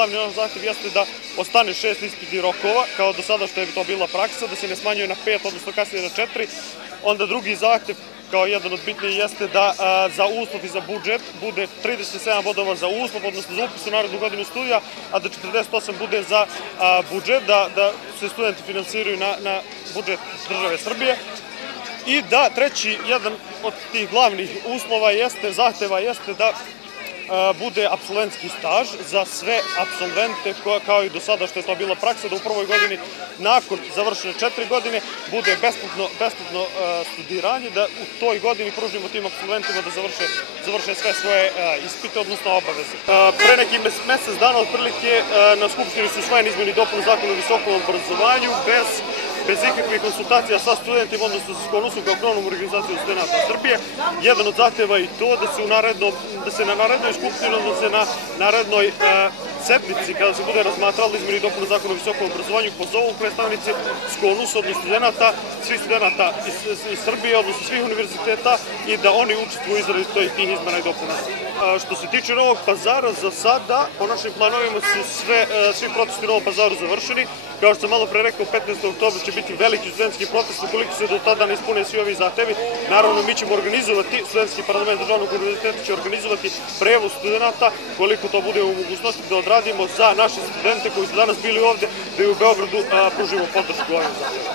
glavni naš zahtev jeste da ostane 6 ispitnih rokova, kao do sada što je to bila praksa, da se ne smanjuje na 5, odnosno kasnije na 4. Onda drugi zahtev, kao jedan od bitnijih, jeste da za uslov i za budžet bude 37 bodova za uslov, odnosno za upis u narednu godinu studija, a da 48 bude za budžet, da se studenti finansiraju na budžet države Srbije. I da treći, jedan od tih glavnih uslova zahteva jeste da bude apsolventski staž za sve apsolvente, kao i do sada što je to bila praksa, da u prvoj godini nakon završene 4 godine bude besplatno studiranje, da u toj godini pružimo tim apsolventima da završe sve svoje ispite, odnosno obaveze. Pre nekih mesec dana otprilike na Skupštini su usvojene izmene i dopune Zakona o visokom obrazovanju bez ikakvih konsultacija sa studentima, odnosno sa KONUS-om kao krovnom organizacijom studenta Srbije. Jedan od zahteva je i to da se na narednoj Skupštini, odnosno na narednoj sednici, kada se bude razmatralo izmene i dopune Zakona o visokom obrazovanju, pozovu predstavnici KONUS-a, odnosno studenta, svih studenta iz Srbije, odnosno svih univerziteta, i da oni učestvuju u izradi tih izmena i dopuna. Što se tiče Novog Pazara, za sada po našim planovima su svi protesti u Novom Pazaru završeni. Kao što sam malo pre rekao, 15. oktobra će biti veliki studentski protest, ukoliko se do tada ne ispune svi ovi zahtevi. Naravno, mi ćemo organizovati, studentski parlament državnog univerziteta će organizovati prevoz studenta, koliko to bude u mogućnosti da odradimo za naše studente koji su danas bili ovde, da i u Beogradu pružimo podršku ovim zahtevima.